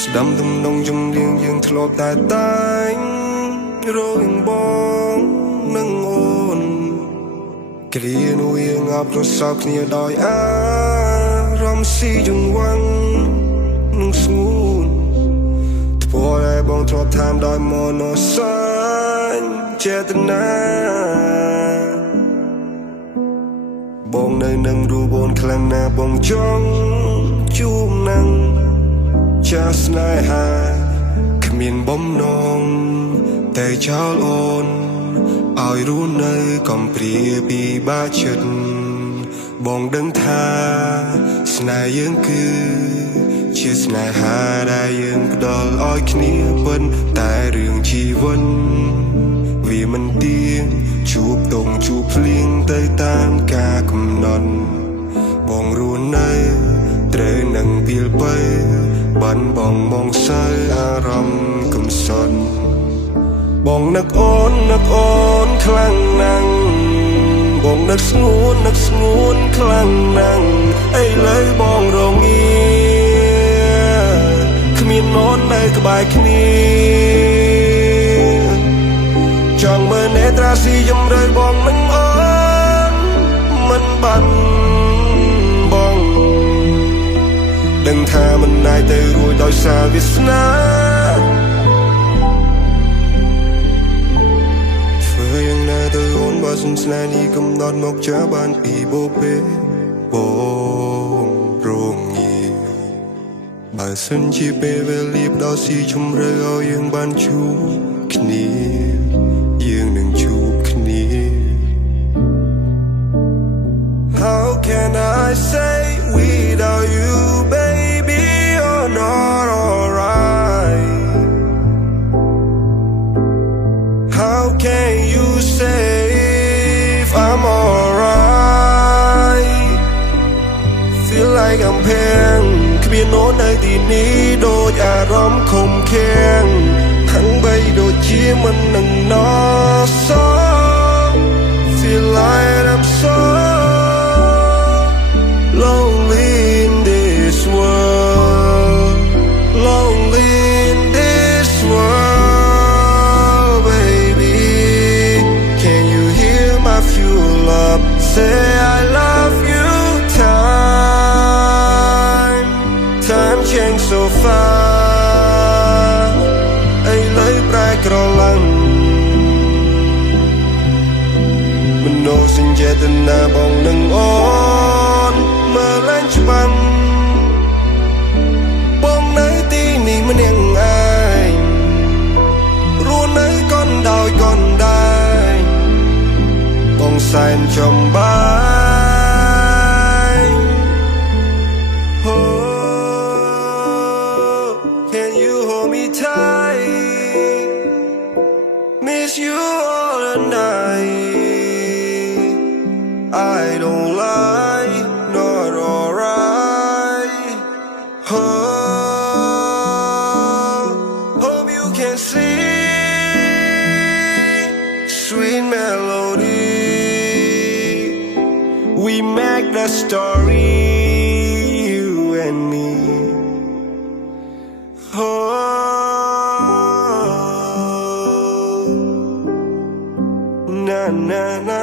ស្ដាំទំនងជំនៀងយើងធ្លាប់តែរងបងនឹងអូនគ្រានោះយើងអបរសោកគ្នាដោយអារម្មណ៍ស៊ីចង្វាន់នឹងស្ងួនធ្ពោឲ្យបងធ្លាប់តាមដោយមនោសញ្ចេតនាបងនៅនឹងរូបអូនខ្លាំងណាស់បងចង់ជួបនឹងចាស់ស្នេហាគ្មានបំណងតែចោលអូនឲ្យរស់នៅកំព្រាពីបាចិត្តបងដឹងថាស្នេហ៍យើងគឺជាស្នេហាដែលយើងផ្ដល់ឲ្យគ្នាប៉ុន្តែរឿងជីវិតវាមិនទៀងជួបតងជួបភ្លៀងទៅតាមការកំណត់បងរស់នៅត្រូវនឹងពីលបីបានបងមកសើអារម្មណ៍កំសត់បងនឹកអូនខ្លាំងណាស់បងនឹកស្ងួនខ្លាំងណាស់ឥឡូវបងរងាគ្មានអូននៅក្បែរគ្នាចង់មើលនេត្រាស៊ីជំរឿបងនឹងអូនមិនបាត់បងដឹងថាមិនអាចទៅរួចដោយសារវាសនាធ្វើយ៉ាងណាទៅអូនបើសិនស្នេហ៍នេះកំណត់មកចាបានពីបូពេបងរងាបើសិនជាពេលវេលាផ្ដល់ស៊ីជំរឿឲ្យយើងបានជួបគ្នាយើងនឹងជួបគ្នា How can I say without you baby you're not alright How can you say if I'm alright Feel like I'm paying គ្មានអូននៅទីនេះដូចអារម្មណ៍ខំខាំងทั้งបីដូចជាមិននឹងណស Feel like I'm so lonely in this world Lonely in this world Baby Can you hear my fuel up Say I love you Time change so fast ឥឡូវប្រែក្រឡាំងមនោសញ្ចេតនាបងនឹងអូនមើលឡើងច្បាស់បងនៅទីនេះម្នាក់ឯងរស់នៅកនដោយកនដែរបងសែនចំបាយ Can you hold me tight Miss you all the night I don't lie not alright Hope you can see Sweet melody We make the story You and me Na na na